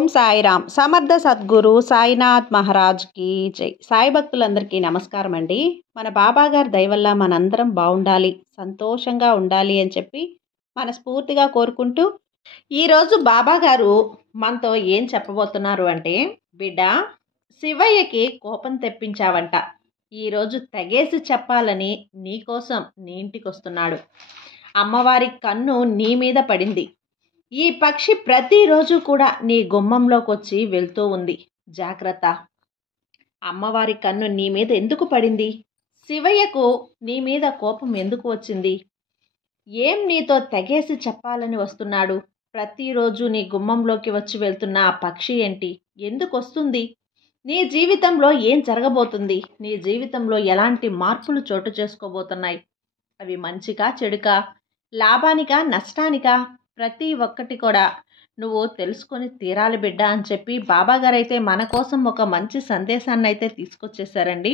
ఓం సాయిరామ్. సమర్థ సద్గురు సాయినాథ్ మహారాజ్కి జై. సాయి భక్తులందరికీ నమస్కారం అండి. మన బాబా గారి దయ వల్ల మనందరం బాగుండాలి, సంతోషంగా ఉండాలి అని చెప్పి మనస్ఫూర్తిగా కోరుకుంటూ ఈరోజు బాబా గారు మనతో ఏం చెప్పబోతున్నారు అంటే, బిడ్డ, శివయ్యకి కోపం తెప్పించావంట. ఈరోజు తెగేసి చెప్పాలని నీకోసం నీ ఇంటికి వస్తున్నాడు. అమ్మవారి కన్ను నీ మీద పడింది. ఈ పక్షి ప్రతిరోజు కూడా నీ గుమ్మంలోకి వచ్చి వెళ్తూ ఉంది. జాగ్రత్త. అమ్మవారి కన్ను నీ మీద ఎందుకు పడింది? శివయ్యకు నీ మీద కోపం ఎందుకు వచ్చింది? ఏం నీతో తెగేసి చెప్పాలని వస్తున్నాడు? ప్రతిరోజు నీ గుమ్మంలోకి వచ్చి వెళ్తున్న ఆ పక్షి ఏంటి? ఎందుకు వస్తుంది? నీ జీవితంలో ఏం జరగబోతుంది? నీ జీవితంలో ఎలాంటి మార్పులు చోటు చేసుకోబోతున్నాయి? అవి మంచికా చెడుకా, లాభానికా నష్టానికా? ప్రతి ఒక్కటి కూడా నువ్వు తెలుసుకొని తీరాలి బిడ్డ అని చెప్పి బాబాగారు అయితే మన కోసం ఒక మంచి సందేశాన్ని అయితే తీసుకొచ్చేసారండి.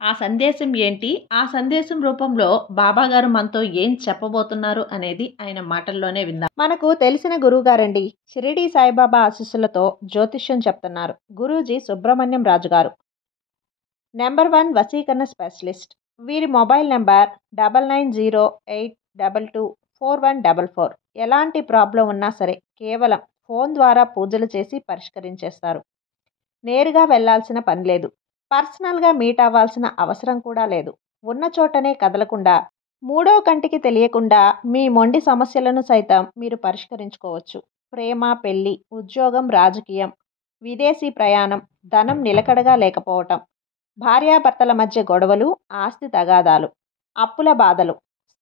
ఆ సందేశం ఏంటి? ఆ సందేశం రూపంలో బాబాగారు మనతో ఏం చెప్పబోతున్నారు అనేది ఆయన మాటల్లోనే విందాం. మనకు తెలిసిన గురువుగారండి. షిరిడి సాయిబాబా ఆశీస్సులతో జ్యోతిష్యం చెప్తున్నారు గురూజీ సుబ్రహ్మణ్యం రాజు గారు. నెంబర్ 1 వశీకరణ స్పెషలిస్ట్. వీరి మొబైల్ నెంబర్ 9908224144. ఎలాంటి ప్రాబ్లం ఉన్నా సరే కేవలం ఫోన్ ద్వారా పూజలు చేసి పరిష్కరించేస్తారు. నేరుగా వెళ్లాల్సిన పని లేదు. పర్సనల్గా మీట్ అవ్వాల్సిన అవసరం కూడా లేదు. ఉన్న చోటనే కదలకుండా, మూడో కంటికి తెలియకుండా మీ మొండి సమస్యలను సైతం మీరు పరిష్కరించుకోవచ్చు. ప్రేమ, పెళ్లి, ఉద్యోగం, రాజకీయం, విదేశీ ప్రయాణం, ధనం నిలకడగా లేకపోవటం, భార్యాభర్తల మధ్య గొడవలు, ఆస్తి తగాదాలు, అప్పుల బాధలు,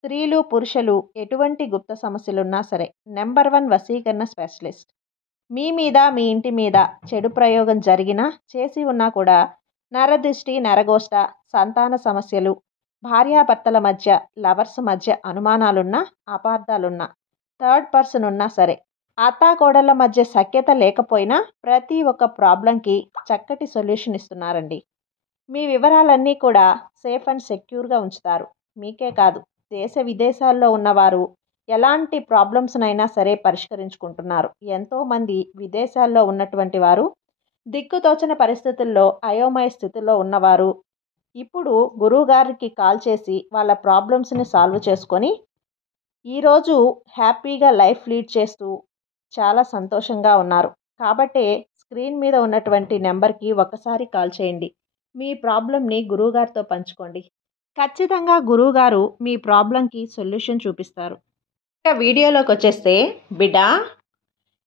స్త్రీలు పురుషులు ఎటువంటి గుప్త సమస్యలున్నా సరే నెంబర్ 1 వశీకరణ స్పెషలిస్ట్. మీ మీద, మీ ఇంటి మీద చెడు ప్రయోగం జరిగినా, చేసి ఉన్నా కూడా నరదృష్టి, నరగోష్ట, సంతాన సమస్యలు, భార్యాభర్తల మధ్య, లవర్స్ మధ్య అనుమానాలున్నా, అపార్థాలున్నా, థర్డ్ పర్సన్ ఉన్నా సరే, అత్తాకోడళ్ళ మధ్య సఖ్యత లేకపోయినా ప్రతి ఒక్క ప్రాబ్లంకి చక్కటి సొల్యూషన్ ఇస్తున్నారండి. మీ వివరాలన్నీ కూడా సేఫ్ అండ్ సెక్యూర్గా ఉంచుతారు. మీకే కాదు, దేశ విదేశాల్లో ఉన్నవారు ఎలాంటి ప్రాబ్లమ్స్నైనా సరే పరిష్కరించుకుంటున్నారు. ఎంతోమంది విదేశాల్లో ఉన్నటువంటి వారు, దిక్కుతోచని పరిస్థితుల్లో అయోమయ స్థితిలో ఉన్నవారు ఇప్పుడు గురువుగారికి కాల్ చేసి వాళ్ళ ప్రాబ్లమ్స్ని సాల్వ్ చేసుకొని ఈరోజు హ్యాపీగా లైఫ్ లీడ్ చేస్తూ చాలా సంతోషంగా ఉన్నారు. కాబట్టే స్క్రీన్ మీద ఉన్నటువంటి నెంబర్కి ఒక్కసారి కాల్ చేయండి. మీ ప్రాబ్లంని గురువుగారితో పంచుకోండి. ఖచ్చితంగా గురువుగారు మీ ప్రాబ్లంకి సొల్యూషన్ చూపిస్తారు. ఇక వీడియోలోకి వచ్చేస్తే, బిడ్డ,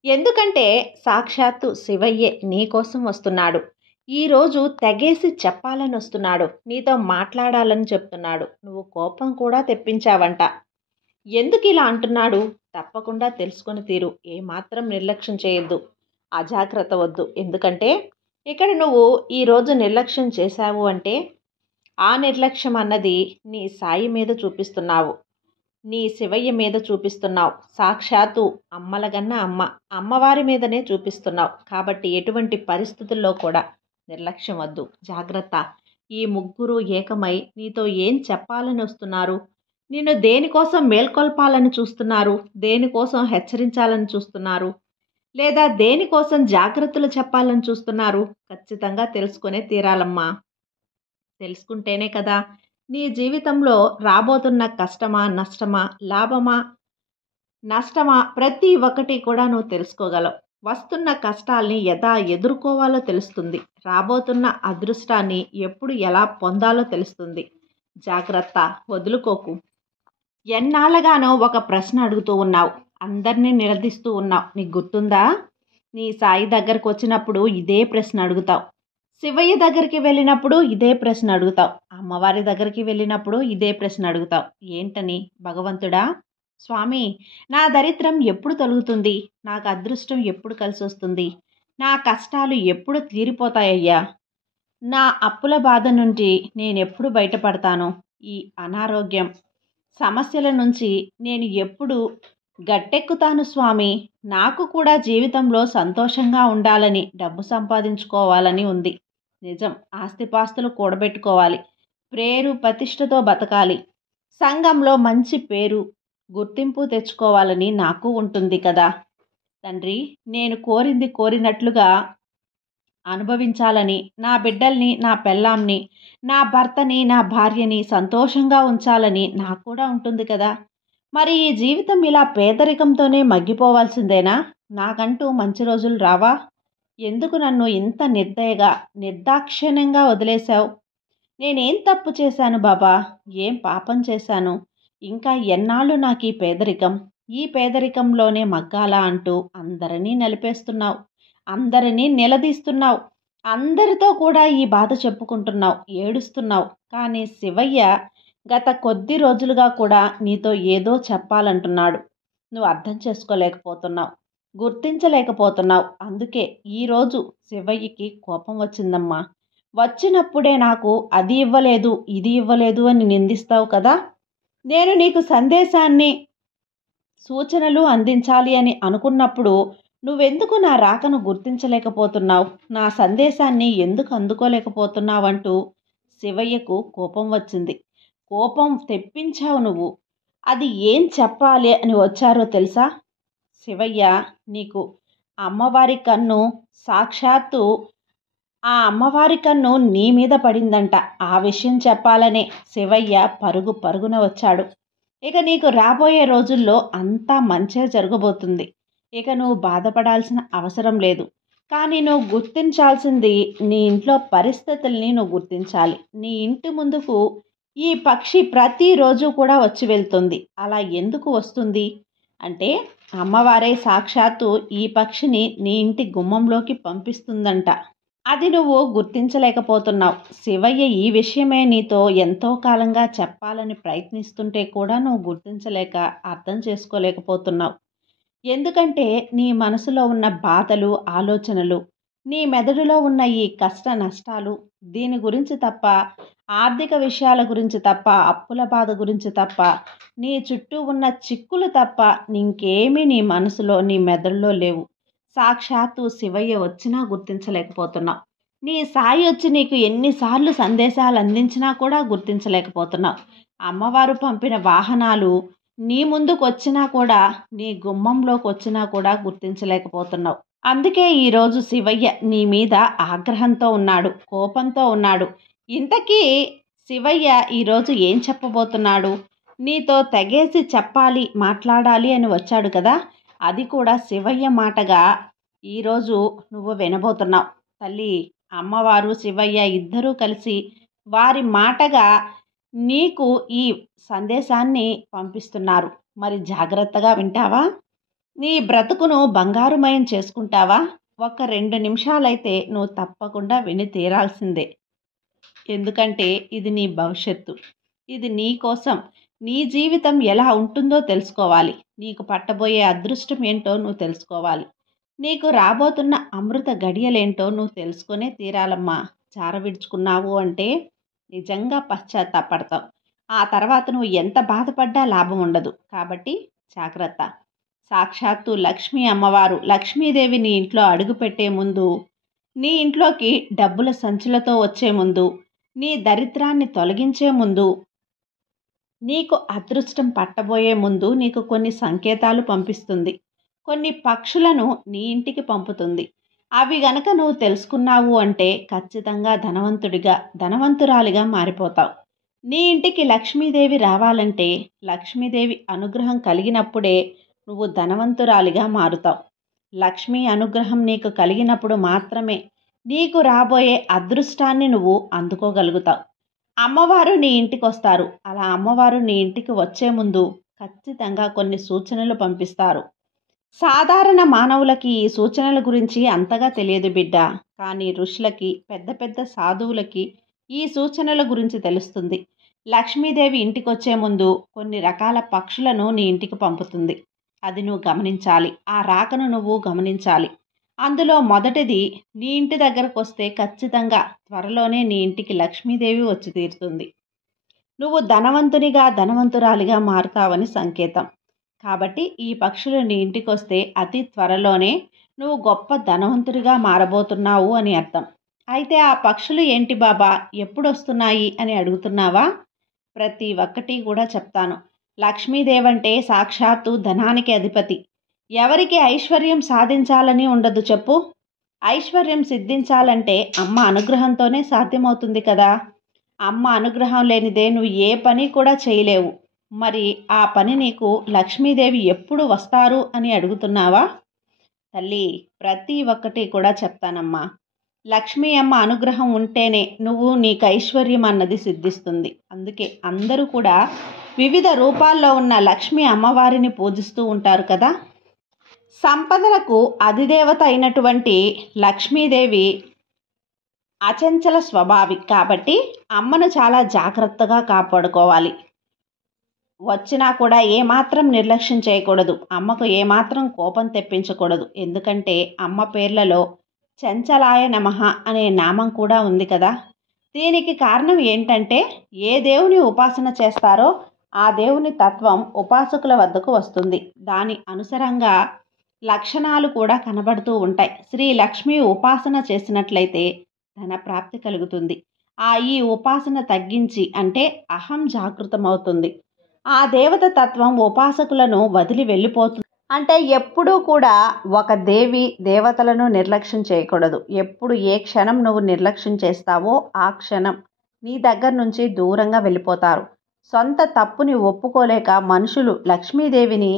ఎందుకంటే సాక్షాత్తు శివయ్యే నీ కోసం వస్తున్నాడు. ఈరోజు తెగేసి చెప్పాలని వస్తున్నాడు. నీతో మాట్లాడాలని చెప్తున్నాడు. నువ్వు కోపం కూడా తెప్పించావంట. ఎందుకు ఇలా అంటున్నాడు? తప్పకుండా తెలుసుకొని తీరు. ఏమాత్రం నిర్లక్ష్యం చేయొద్దు, అజాగ్రత్త వద్దు. ఎందుకంటే ఇక్కడ నువ్వు ఈరోజు నిర్లక్ష్యం చేశావు అంటే ఆ నిర్లక్ష్యం అన్నది నీ సాయి మీద చూపిస్తున్నావు, నీ శివయ్య మీద చూపిస్తున్నావు. సాక్షాత్తు అమ్మలగన్న అమ్మవారి మీదనే చూపిస్తున్నావు. కాబట్టి ఎటువంటి పరిస్థితుల్లో కూడా నిర్లక్ష్యం వద్దు, జాగ్రత్త. ఈ ముగ్గురు ఏకమై నీతో ఏం చెప్పాలని వస్తున్నారు? నిన్ను దేనికోసం మేల్కొల్పాలని చూస్తున్నారు? దేనికోసం హెచ్చరించాలని చూస్తున్నారు? లేదా దేనికోసం జాగ్రత్తలు చెప్పాలని చూస్తున్నారు? ఖచ్చితంగా తెలుసుకునే తీరాలమ్మా. తెలుసుకుంటేనే కదా నీ జీవితంలో రాబోతున్న కష్టమా, నష్టమా, లాభమా, నష్టమా, ప్రతి ఒక్కటి కూడా నువ్వు తెలుసుకోగలవు. వస్తున్న కష్టాల్ని ఎలా ఎదుర్కోవాలో తెలుస్తుంది. రాబోతున్న అదృష్టాన్ని ఎప్పుడు ఎలా పొందాలో తెలుస్తుంది. జాగ్రత్త, వదులుకోకు. ఎన్నాళ్ళగానో ఒక ప్రశ్న అడుగుతూ ఉన్నావు, అందరినీ నిలదీస్తూ ఉన్నావు. నీకు గుర్తుందా? నీ సాయి దగ్గరకు వచ్చినప్పుడు ఇదే ప్రశ్న అడుగుతావు. శివయ్య దగ్గరికి వెళ్ళినప్పుడు ఇదే ప్రశ్న అడుగుతావు. అమ్మవారి దగ్గరికి వెళ్ళినప్పుడు ఇదే ప్రశ్న అడుగుతావు. ఏంటని? భగవంతుడా, స్వామి, నా దరిద్రం ఎప్పుడు తొలుగుతుంది? నాకు అదృష్టం ఎప్పుడు కలిసి వస్తుంది? నా కష్టాలు ఎప్పుడు తీరిపోతాయ్యా? నా అప్పుల బాధ నుండి నేను ఎప్పుడు బయటపడతాను? ఈ అనారోగ్యం సమస్యల నుంచి నేను ఎప్పుడు గట్టెక్కుతాను స్వామి? నాకు కూడా జీవితంలో సంతోషంగా ఉండాలని, డబ్బు సంపాదించుకోవాలని ఉంది. నిజం, ఆస్తిపాస్తులు కూడబెట్టుకోవాలి, పేరు ప్రతిష్టతో బతకాలి, సంఘంలో మంచి పేరు గుర్తింపు తెచ్చుకోవాలని నాకు ఉంటుంది కదా. తండ్రి, నేను కోరింది కోరినట్లుగా అనుభవించాలని, నా బిడ్డల్ని, నా పెళ్ళాంని, నా భర్తని, నా భార్యని సంతోషంగా ఉంచాలని నాకు కూడా ఉంటుంది కదా! మరి ఈ జీవితం ఇలా పేదరికంతోనే మగ్గిపోవాల్సిందేనా? నాకంటూ మంచి రోజులు రావా? ఎందుకు నన్ను ఇంత నిర్దయగా, నిర్దాక్షిణ్యంగా వదిలేశావు? నేనేం తప్పు చేశాను బాబా? ఏం పాపం చేశాను? ఇంకా ఎన్నాళ్ళు నాకీ పేదరికం? ఈ పేదరికంలోనే మగ్గాలా అంటూ అందరినీ నలిపేస్తున్నావు. అందరినీ నిలదీస్తున్నావు. అందరితో కూడా ఈ బాధ చెప్పుకుంటున్నావు, ఏడుస్తున్నావు. కానీ శివయ్య గత కొద్ది రోజులుగా కూడా నీతో ఏదో చెప్పాలంటున్నాడు. నువ్వు అర్థం చేసుకోలేకపోతున్నావు, గుర్తించలేకపోతున్నావు. అందుకే ఈరోజు శివయ్యకి కోపం వచ్చిందమ్మా. వచ్చినప్పుడే నాకు అది ఇవ్వలేదు, ఇది ఇవ్వలేదు అని నిందిస్తావు కదా! నేను నీకు సందేశాన్ని, సూచనలు అందించాలి అని అనుకున్నప్పుడు నువ్వెందుకు నా రాకను గుర్తించలేకపోతున్నావు? నా సందేశాన్ని ఎందుకు అందుకోలేకపోతున్నావంటూ శివయ్యకు కోపం వచ్చింది. కోపం తెప్పించావు నువ్వు. అది ఏం చెప్పాలి అని వచ్చారో తెలుసా? శివయ్య నీకు అమ్మవారి కన్ను, సాక్షాత్తు ఆ అమ్మవారి కన్ను నీ మీద పడిందంట. ఆ విషయం చెప్పాలనే శివయ్య పరుగు పరుగున వచ్చాడు. ఇక నీకు రాబోయే రోజుల్లో అంతా మంచే జరగబోతుంది. ఇక నువ్వు బాధపడాల్సిన అవసరం లేదు. కానీ నువ్వు గుర్తించాల్సింది, నీ ఇంట్లో పరిస్థితుల్ని నువ్వు గుర్తించాలి. నీ ఇంటి ముందుకు ఈ పక్షి ప్రతిరోజు కూడా వచ్చి వెళ్తుంది. అలా ఎందుకు వస్తుంది అంటే, అమ్మవారే సాక్షాత్తు ఈ పక్షిని నీ ఇంటి గుమ్మంలోకి పంపిస్తుందంట. అది నువ్వు గుర్తించలేకపోతున్నావు. శివయ్య ఈ విషయమే నీతో ఎంతో కాలంగా చెప్పాలని ప్రయత్నిస్తుంటే కూడా నువ్వు గుర్తించలేక, అర్థం చేసుకోలేకపోతున్నావు. ఎందుకంటే నీ మనసులో ఉన్న బాధలు, ఆలోచనలు, నీ మెదడులో ఉన్న ఈ కష్ట నష్టాలు, దీని గురించి తప్ప, ఆర్థిక విషయాల గురించి తప్ప, అప్పుల బాధ గురించి తప్ప, నీ చుట్టూ ఉన్న చిక్కులు తప్ప ఇంకేమీ నీ మనసులో, నీ మెదడులో లేవు. సాక్షాత్తు శివయ్య వచ్చినా గుర్తించలేకపోతున్నావు. నీ సాయి వచ్చి నీకు ఎన్నిసార్లు సందేశాలు అందించినా కూడా గుర్తించలేకపోతున్నావు. అమ్మవారు పంపిన వాహనాలు నీ ముందుకు వచ్చినా కూడా, నీ గుమ్మంలోకి వచ్చినా కూడా గుర్తించలేకపోతున్నావు. అందుకే ఈరోజు శివయ్య నీ మీద ఆగ్రహంతో ఉన్నాడు, కోపంతో ఉన్నాడు. ఇంతకీ శివయ్య ఈరోజు ఏం చెప్పబోతున్నాడు? నీతో తెగేసి చెప్పాలి, మాట్లాడాలి అని వచ్చాడు కదా! అది కూడా శివయ్య మాటగా ఈరోజు నువ్వు వినబోతున్నావు. తల్లి, అమ్మవారు, శివయ్య ఇద్దరూ కలిసి వారి మాటగా నీకు ఈ సందేశాన్ని పంపిస్తున్నారు. మరి జాగ్రత్తగా వింటావా? నీ బ్రతుకును బంగారుమయం చేసుకుంటావా? ఒక 2 నిమిషాలైతే నువ్వు తప్పకుండా విని తీరాల్సిందే. ఎందుకంటే ఇది నీ భవిష్యత్తు. ఇది నీ కోసం. నీ జీవితం ఎలా ఉంటుందో తెలుసుకోవాలి. నీకు పట్టబోయే అదృష్టం ఏంటో నువ్వు తెలుసుకోవాలి. నీకు రాబోతున్న అమృత గడియలేంటో నువ్వు తెలుసుకునే తీరాలమ్మా. చార విడుచుకున్నావు అంటే నిజంగా పశ్చాత్తాపడతావు. ఆ తర్వాత నువ్వు ఎంత బాధపడ్డా లాభం ఉండదు. కాబట్టి జాగ్రత్త. సాక్షాత్తు లక్ష్మీ అమ్మవారు, లక్ష్మీదేవి నీ ఇంట్లో అడుగుపెట్టే ముందు, నీ ఇంట్లోకి డబ్బుల సంచులతో వచ్చే ముందు, నీ దరిద్రాన్ని తొలగించే ముందు, నీకు అదృష్టం పట్టబోయే ముందు నీకు కొన్ని సంకేతాలు పంపిస్తుంది. కొన్ని పక్షులను నీ ఇంటికి పంపుతుంది. అవి గనక నువ్వు తెలుసుకున్నావు అంటే ఖచ్చితంగా ధనవంతుడిగా, ధనవంతురాలిగా మారిపోతావు. నీ ఇంటికి లక్ష్మీదేవి రావాలంటే, లక్ష్మీదేవి అనుగ్రహం కలిగినప్పుడే నువ్వు ధనవంతురాలిగా మారుతావు. లక్ష్మీ అనుగ్రహం నీకు కలిగినప్పుడు మాత్రమే నీకు రాబోయే అదృష్టాన్ని నువ్వు అందుకోగలుగుతావు. అమ్మవారు నీ ఇంటికి వస్తారు. అలా అమ్మవారు నీ ఇంటికి వచ్చే ముందు ఖచ్చితంగా కొన్ని సూచనలు పంపిస్తారు. సాధారణ మానవులకి ఈ సూచనల గురించి అంతగా తెలియదు బిడ్డ. కానీ ఋషులకి, పెద్ద పెద్ద సాధువులకి ఈ సూచనల గురించి తెలుస్తుంది. లక్ష్మీదేవి ఇంటికి వచ్చే ముందు కొన్ని రకాల పక్షులను నీ ఇంటికి పంపుతుంది. అది నువ్వు గమనించాలి. ఆ రాకను నువ్వు గమనించాలి. అందులో మొదటిది, నీ ఇంటి దగ్గరకు వస్తే ఖచ్చితంగా త్వరలోనే నీ ఇంటికి లక్ష్మీదేవి వచ్చి తీరుతుంది. నువ్వు ధనవంతునిగా, ధనవంతురాలిగా మారుతావని సంకేతం. కాబట్టి ఈ పక్షులు నీ ఇంటికి వస్తే అతి త్వరలోనే నువ్వు గొప్ప ధనవంతుడిగా మారబోతున్నావు అని అర్థం. అయితే ఆ పక్షులు ఏంటి బాబా, ఎప్పుడు వస్తున్నాయి అని అడుగుతున్నావా? ప్రతి ఒక్కటి కూడా చెప్తాను. లక్ష్మీదేవి అంటే సాక్షాత్తు ధనానికి అధిపతి. ఎవరికి ఐశ్వర్యం సాధించాలని ఉండదు చెప్పు? ఐశ్వర్యం సిద్ధించాలంటే అమ్మ అనుగ్రహంతోనే సాధ్యమవుతుంది కదా. అమ్మ అనుగ్రహం లేనిదే నువ్వు ఏ పని కూడా చేయలేవు. మరి ఆ పని నీకు లక్ష్మీదేవి ఎప్పుడు వస్తారు అని అడుగుతున్నావా? తల్లి, ప్రతి ఒక్కటి కూడా చెప్తానమ్మా. లక్ష్మీ అమ్మ అనుగ్రహం ఉంటేనే నీకు ఐశ్వర్యం అన్నది సిద్ధిస్తుంది. అందుకే అందరూ కూడా వివిధ రూపాల్లో ఉన్న లక్ష్మీ అమ్మవారిని పూజిస్తూ ఉంటారు కదా. సంపదలకు అధిదేవత అయినటువంటి లక్ష్మీదేవి అచంచల స్వభావి కాబట్టి అమ్మను చాలా జాగ్రత్తగా కాపాడుకోవాలి. వచ్చినా కూడా ఏమాత్రం నిర్లక్ష్యం చేయకూడదు. అమ్మకు ఏమాత్రం కోపం తెప్పించకూడదు. ఎందుకంటే అమ్మ పేర్లలో చంచలాయ నమః అనే నామం కూడా ఉంది కదా. దీనికి కారణం ఏంటంటే ఏ దేవుని ఉపాసన చేస్తారో ఆ దేవుని తత్వం ఉపాసకుల వద్దకు వస్తుంది. దాని అనుసరంగా లక్షణాలు కూడా కనబడుతూ ఉంటాయి. శ్రీ లక్ష్మీ ఉపాసన చేసినట్లయితే ధన ప్రాప్తి కలుగుతుంది. ఈ ఉపాసన తగ్గించి అంటే అహం జాగృతమవుతుంది. ఆ దేవత తత్వం ఉపాసకులను వదిలి వెళ్ళిపోతుంది. అంటే ఎప్పుడూ కూడా ఒక దేవతలను నిర్లక్ష్యం చేయకూడదు. ఎప్పుడు ఏ క్షణం నువ్వు నిర్లక్ష్యం చేస్తావో ఆ క్షణం నీ దగ్గర నుంచి దూరంగా వెళ్ళిపోతారు. సొంత తప్పుని ఒప్పుకోలేక మనుషులు లక్ష్మీదేవిని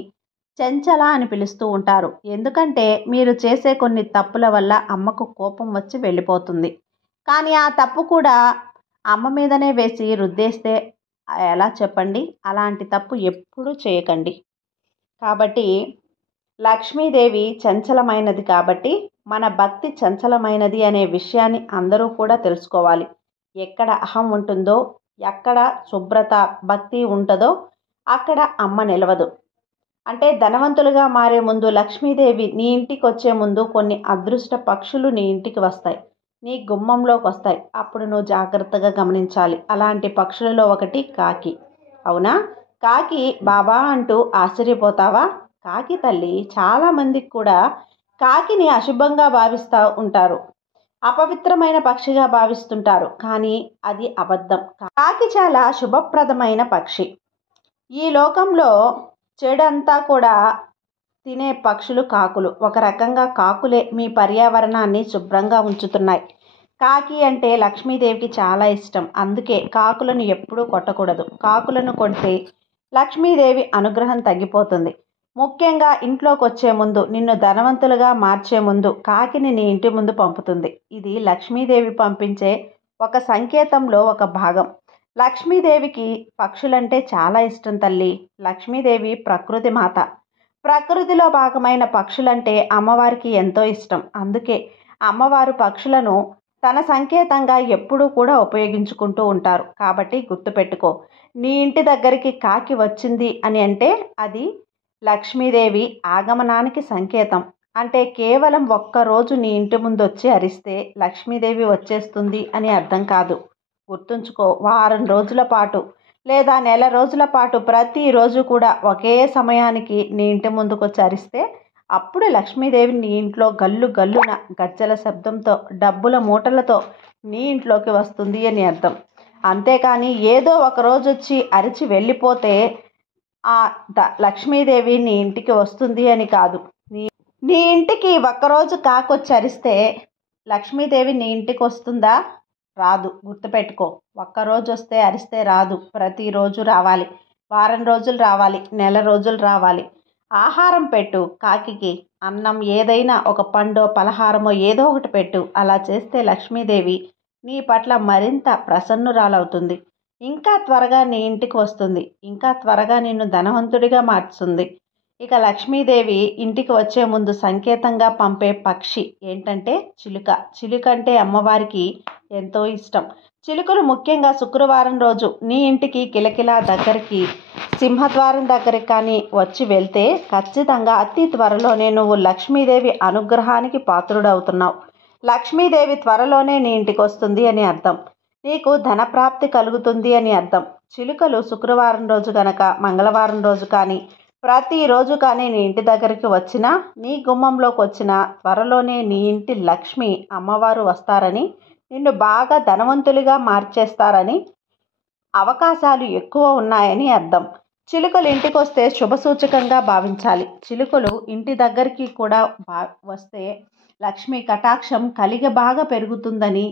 చంచల అని పిలుస్తూ ఉంటారు. ఎందుకంటే మీరు చేసే కొన్ని తప్పుల వల్ల అమ్మకు కోపం వచ్చి వెళ్ళిపోతుంది. కానీ ఆ తప్పు కూడా అమ్మ మీదనే వేసి రుద్దేస్తే ఎలా చెప్పండి? అలాంటి తప్పు ఎప్పుడూ చేయకండి. కాబట్టి లక్ష్మీదేవి చంచలమైనది కాబట్టి మన భక్తి చంచలమైనది అనే విషయాన్ని అందరూ కూడా తెలుసుకోవాలి. ఎక్కడ అహం ఉంటుందో, ఎక్కడ శుభ్రత భక్తి ఉంటుందో అక్కడ అమ్మ నిలవదు. అంటే ధనవంతులుగా మారే ముందు లక్ష్మీదేవి నీ ఇంటికి వచ్చే ముందు కొన్ని అదృష్ట పక్షులు నీ ఇంటికి వస్తాయి, నీ గుమ్మంలోకి వస్తాయి. అప్పుడు నువ్వు జాగ్రత్తగా గమనించాలి. అలాంటి పక్షులలో ఒకటి కాకి. అవునా? కాకి బాబా అంటూ ఆశ్చర్యపోతావా? కాకి తల్లి. చాలామందికి కూడా కాకిని అశుభంగా భావిస్తూ ఉంటారు, అపవిత్రమైన పక్షిగా భావిస్తుంటారు. కానీ అది అబద్ధం. కాకి చాలా శుభప్రదమైన పక్షి. ఈ లోకంలో చెడంతా కూడా తినే పక్షులు కాకులు. ఒక రకంగా కాకులే మీ పర్యావరణాన్ని శుభ్రంగా ఉంచుతున్నాయి. కాకి అంటే లక్ష్మీదేవికి చాలా ఇష్టం. అందుకే కాకులను ఎప్పుడూ కొట్టకూడదు. కాకులను కొడితే లక్ష్మీదేవి అనుగ్రహం తగ్గిపోతుంది. ముఖ్యంగా ఇంట్లోకి వచ్చే ముందు, నిన్ను ధనవంతులుగా మార్చే ముందు కాకిని నీ ఇంటి ముందు పంపుతుంది. ఇది లక్ష్మీదేవి పంపించే ఒక సంకేతంలో ఒక భాగం. లక్ష్మీదేవికి పక్షులంటే చాలా ఇష్టం తల్లి. లక్ష్మీదేవి ప్రకృతి మాత. ప్రకృతిలో భాగమైన పక్షులంటే అమ్మవారికి ఎంతో ఇష్టం. అందుకే అమ్మవారు పక్షులను తన సంకేతంగా ఎప్పుడూ కూడా ఉపయోగించుకుంటూ ఉంటారు. కాబట్టి గుర్తుపెట్టుకో, నీ ఇంటి దగ్గరికి కాకి వచ్చింది అని అంటే అది లక్ష్మీదేవి ఆగమనానికి సంకేతం. అంటే కేవలం ఒక్కరోజు నీ ఇంటి ముందు వచ్చి అరిస్తే లక్ష్మీదేవి వచ్చేస్తుంది అని అర్థం కాదు. గుర్తుంచుకో, వారం రోజుల పాటు లేదా నెల రోజుల పాటు ప్రతిరోజు కూడా ఒకే సమయానికి నీ ఇంటి ముందుకు వచ్చి అరిస్తే అప్పుడు లక్ష్మీదేవి నీ ఇంట్లో గల్లు గల్లున గజ్జల శబ్దంతో డబ్బుల మూటలతో నీ ఇంట్లోకి వస్తుంది అని అర్థం. అంతేకాని ఏదో ఒకరోజు వచ్చి అరిచి వెళ్ళిపోతే లక్ష్మీదేవి నీ ఇంటికి వస్తుంది అని కాదు. నీ ఇంటికి ఒక్కరోజు కాకొచ్చి అరిస్తే లక్ష్మీదేవి నీ ఇంటికి వస్తుందా? రాదు. గుర్తుపెట్టుకో, ఒక్కరోజు వస్తే అరిస్తే రాదు. ప్రతిరోజు రావాలి. వారం రోజులు రావాలి. నెల రోజులు రావాలి. ఆహారం పెట్టు కాకికి. అన్నం ఏదైనా, ఒక పండో పలహారమో ఏదో ఒకటి పెట్టు. అలా చేస్తే లక్ష్మీదేవి నీ పట్ల మరింత ప్రసన్నురాలవుతుంది. ఇంకా త్వరగా నీ ఇంటికి వస్తుంది. ఇంకా త్వరగా నిన్ను ధనవంతుడిగా మార్చుతుంది. ఇక లక్ష్మీదేవి ఇంటికి వచ్చే ముందు సంకేతంగా పంపే పక్షి ఏంటంటే చిలుక. చిలుక అంటే అమ్మవారికి ఎంతో ఇష్టం. చిలుకలు ముఖ్యంగా శుక్రవారం రోజు నీ ఇంటికి కిలకిలా దగ్గరికి, సింహద్వారం దగ్గరికి కానీ వచ్చి వెళ్తే ఖచ్చితంగా అతి త్వరలోనే నువ్వు లక్ష్మీదేవి అనుగ్రహానికి పాత్రుడవుతున్నావు. లక్ష్మీదేవి త్వరలోనే నీ ఇంటికి వస్తుంది అని అర్థం. నీకు ధనప్రాప్తి కలుగుతుంది అని అర్థం. చిలుకలు శుక్రవారం రోజు కనుక, మంగళవారం రోజు కానీ, ప్రతిరోజు కానీ నీ ఇంటి దగ్గరికి వచ్చినా, నీ గుమ్మంలోకి వచ్చినా త్వరలోనే నీ ఇంటి లక్ష్మి అమ్మవారు వస్తారని, నిన్ను బాగా ధనవంతులుగా మార్చేస్తారని, అవకాశాలు ఎక్కువ ఉన్నాయని అర్థం. చిలుకలు ఇంటికొస్తే శుభసూచకంగా భావించాలి. చిలుకలు ఇంటి దగ్గరికి కూడా వస్తే లక్ష్మీ కటాక్షం కలిగి బాగా పెరుగుతుందని,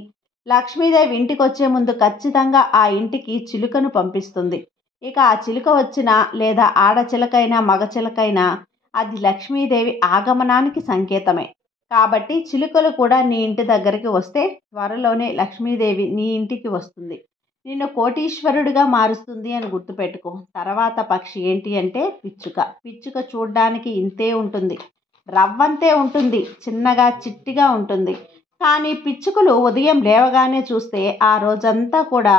లక్ష్మీదేవి ఇంటికొచ్చే ముందు ఖచ్చితంగా ఆ ఇంటికి చిలుకను పంపిస్తుంది. ఇక ఆ చిలుక వచ్చినా లేదా ఆడచిలకైనా మగచిలకైనా అది లక్ష్మీదేవి ఆగమనానికి సంకేతమే. కాబట్టి చిలుకలు కూడా నీ ఇంటి దగ్గరికి వస్తే త్వరలోనే లక్ష్మీదేవి నీ ఇంటికి వస్తుంది. నిన్ను కోటీశ్వరుడిగా మారుస్తుంది అని గుర్తుపెట్టుకో. తర్వాత పక్షి ఏంటి అంటే పిచ్చుక. పిచ్చుక చూడ్డానికి ఇంతే ఉంటుంది, రవ్వంతే ఉంటుంది, చిన్నగా చిట్టిగా ఉంటుంది. కానీ పిచ్చుకలు ఉదయం లేవగానే చూస్తే ఆ రోజంతా కూడా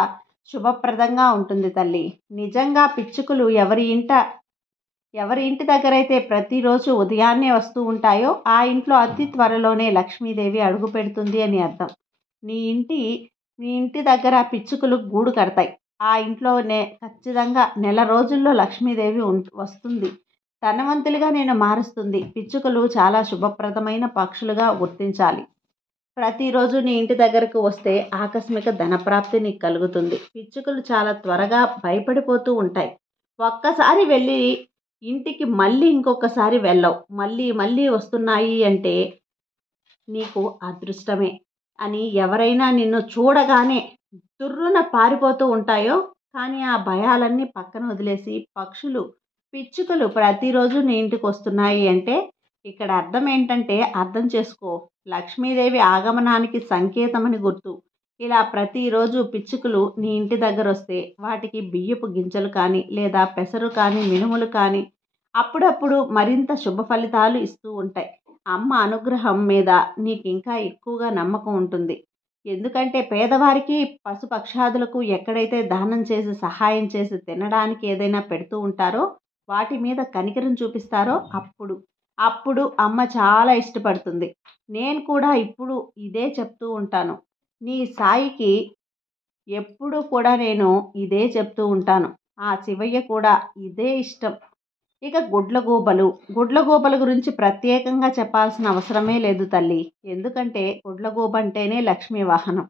శుభప్రదంగా ఉంటుంది తల్లి. నిజంగా పిచ్చుకలు ఎవరి ఇంటి దగ్గరైతే ప్రతిరోజు ఉదయాన్నే వస్తూ ఉంటాయో ఆ ఇంట్లో అతి త్వరలోనే లక్ష్మీదేవి అడుగు పెడుతుంది అని అర్థం. నీ ఇంటి మీ ఇంటి దగ్గర పిచ్చుకలు గూడు కడతాయి. ఆ ఇంట్లోనే ఖచ్చితంగా నెల రోజుల్లో లక్ష్మీదేవి వస్తుంది. ధనవంతులుగా నేను మారుస్తుంది. పిచ్చుకలు చాలా శుభప్రదమైన పక్షులుగా గుర్తించాలి. ప్రతిరోజు నీ ఇంటి దగ్గరకు వస్తే ఆకస్మిక ధనప్రాప్తి నీకు కలుగుతుంది. పిచ్చుకలు చాలా త్వరగా భయపడిపోతూ ఉంటాయి. ఒక్కసారి వెళ్ళి ఇంటికి మళ్ళీ ఇంకొకసారి వెళ్ళవు. మళ్ళీ మళ్ళీ వస్తున్నాయి అంటే నీకు అదృష్టమే అని ఎవరైనా నిన్ను చూడగానే తుర్రున పారిపోతూ ఉంటాయో, కానీ ఆ భయాలన్నీ పక్కన వదిలేసి పిచ్చుకలు ప్రతిరోజు నీ ఇంటికి వస్తున్నాయి అంటే ఇక్కడ అర్థం ఏంటంటే అర్థం చేసుకో, లక్ష్మీదేవి ఆగమనానికి సంకేతమని గుర్తు. ఇలా ప్రతిరోజు పిచ్చుకలు నీ ఇంటి దగ్గర వస్తే వాటికి బియ్యపు గింజలు కానీ లేదా పెసరు కానీ మినుములు కానీ అప్పుడప్పుడు మరింత శుభ ఫలితాలు ఇస్తూ ఉంటాయి. అమ్మ అనుగ్రహం మీద నీకు ఇంకా ఎక్కువగా నమ్మకం ఉంటుంది. ఎందుకంటే పేదవారికి పశుపక్షాదులకు ఎక్కడైతే దానం చేసి సహాయం చేసి తినడానికి ఏదైనా పెడుతూ ఉంటారో వాటి మీద కనికరం చూపిస్తారో అప్పుడు అమ్మ చాలా ఇష్టపడుతుంది. నేను కూడా ఇప్పుడు ఇదే చెప్తూ ఉంటాను. నీ సాయికి ఎప్పుడు కూడా నేను ఇదే చెప్తూ ఉంటాను. ఆ శివయ్య కూడా ఇదే ఇష్టం. ఇక గుడ్లగూబల గురించి ప్రత్యేకంగా చెప్పాల్సిన అవసరమే లేదు తల్లి. ఎందుకంటే గుడ్లగూబ అంటేనే లక్ష్మీ వాహనం.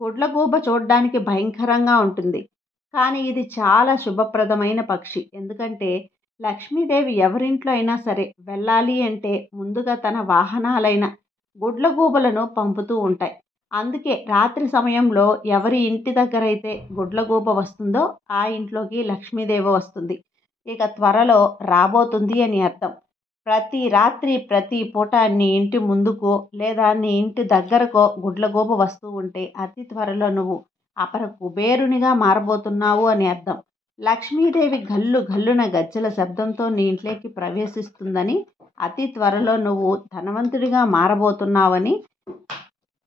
గుడ్లగూబ చూడడానికి భయంకరంగా ఉంటుంది, కానీ ఇది చాలా శుభప్రదమైన పక్షి. ఎందుకంటే లక్ష్మీదేవి ఎవరింట్లో అయినా సరే వెళ్ళాలి అంటే ముందుగా తన వాహనాలైన గుడ్లగూబలను పంపుతూ ఉంటాయి. అందుకే రాత్రి సమయంలో ఎవరి ఇంటి దగ్గర అయితే గుడ్లగూబ వస్తుందో ఆ ఇంట్లోకి లక్ష్మీదేవి వస్తుంది. ఇక త్వరలో రాబోతుంది అని అర్థం. ప్రతి రాత్రి ప్రతి పూట నీ ఇంటి ముందుకో లేదా నీ ఇంటి దగ్గరకో గుడ్లగూబ వస్తూ ఉంటే అతి త్వరలో నువ్వు అపర కుబేరునిగా మారబోతున్నావు అని అర్థం. లక్ష్మీదేవి గల్లు గల్లున గజ్జల శబ్దంతో నీ ఇంట్లోకి ప్రవేశిస్తుందని, అతి త్వరలో నువ్వు ధనవంతుడిగా మారబోతున్నావని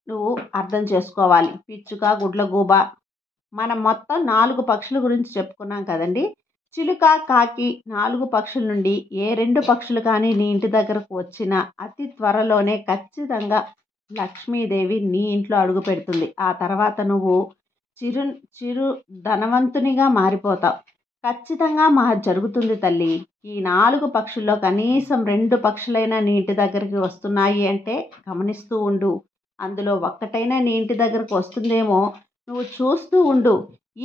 నువ్వు అర్థం చేసుకోవాలి. పిచ్చుక, గుడ్లగూబ, మనం మొత్తం 4 పక్షుల గురించి చెప్పుకున్నాం కదండి. చిలుక, కాకి 4 పక్షుల నుండి ఏ 2 పక్షులు కానీ నీ ఇంటి దగ్గరకు వచ్చినా అతి త్వరలోనే ఖచ్చితంగా లక్ష్మీదేవి నీ ఇంట్లో అడుగు పెడుతుంది. ఆ తర్వాత నువ్వు చిరు ధనవంతునిగా మారిపోతావు. ఖచ్చితంగా జరుగుతుంది తల్లి. ఈ 4 పక్షుల్లో కనీసం 2 పక్షులైనా నీ ఇంటి దగ్గరికి వస్తున్నాయి అంటే గమనిస్తూ ఉండు. అందులో ఒక్కటైనా నీ ఇంటి దగ్గరకు వస్తుందేమో నువ్వు చూస్తూ ఉండు.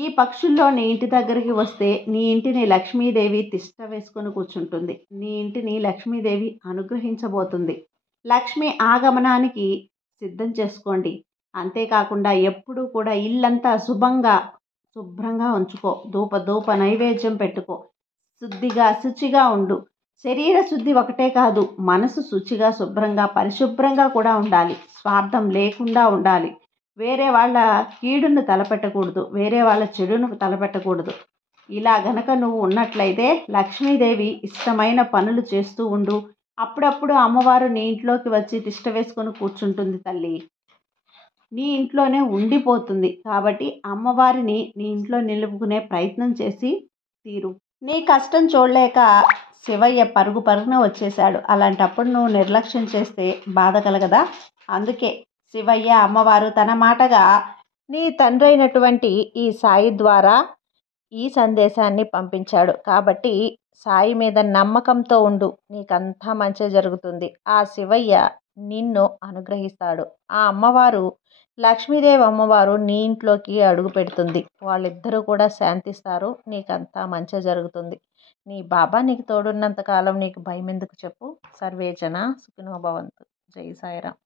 ఈ పక్షుల్లో నీ ఇంటి దగ్గరికి వస్తే నీ ఇంటిని లక్ష్మీదేవి తిష్ట వేసుకొని కూర్చుంటుంది. నీ ఇంటిని లక్ష్మీదేవి అనుగ్రహించబోతుంది. లక్ష్మి ఆగమనానికి సిద్ధం చేసుకోండి. అంతేకాకుండా ఎప్పుడూ కూడా ఇల్లంతా శుభ్రంగా ఉంచుకో. ధూప నైవేద్యం పెట్టుకో. శుచిగా ఉండు. శరీర శుద్ధి ఒకటే కాదు, మనసు శుచిగా శుభ్రంగా పరిశుభ్రంగా కూడా ఉండాలి. స్వార్థం లేకుండా ఉండాలి. వేరే వాళ్ళ కీడును తలపెట్టకూడదు, వేరే వాళ్ళ చెడును తలపెట్టకూడదు. ఇలా గనక నువ్వు ఉన్నట్లయితే లక్ష్మీదేవి ఇష్టమైన పనులు చేస్తూ ఉండు. అప్పుడప్పుడు అమ్మవారు నీ ఇంట్లోకి వచ్చి తిష్ట వేసుకొని కూర్చుంటుంది తల్లి. నీ ఇంట్లోనే ఉండిపోతుంది. కాబట్టి అమ్మవారిని నీ ఇంట్లో నిలుపుకునే ప్రయత్నం చేసి తీరు. నీ కష్టం చూడలేక శివయ్య పరుగున వచ్చేశాడు. అలాంటప్పుడు నువ్వు నిర్లక్ష్యం చేస్తే బాధ కలగదా? అందుకే శివయ్య అమ్మవారు తన మాటగా నీ తండ్రి అయినటువంటి ఈ సాయి ద్వారా ఈ సందేశాన్ని పంపించాడు. కాబట్టి సాయి మీద నమ్మకంతో ఉండు, నీకంతా మంచి జరుగుతుంది. ఆ శివయ్య నిన్ను అనుగ్రహిస్తాడు. ఆ అమ్మవారు లక్ష్మీదేవి అమ్మవారు నీ ఇంట్లోకి అడుగు పెడుతుంది. వాళ్ళిద్దరూ కూడా శాంతిస్తారు. నీకంతా మంచి జరుగుతుంది. నీ బాబా నీకు తోడున్నంత కాలం నీకు భయం ఎందుకు చెప్పు. సర్వేజన సుఖినో భవంతు. జై సాయిరామ్.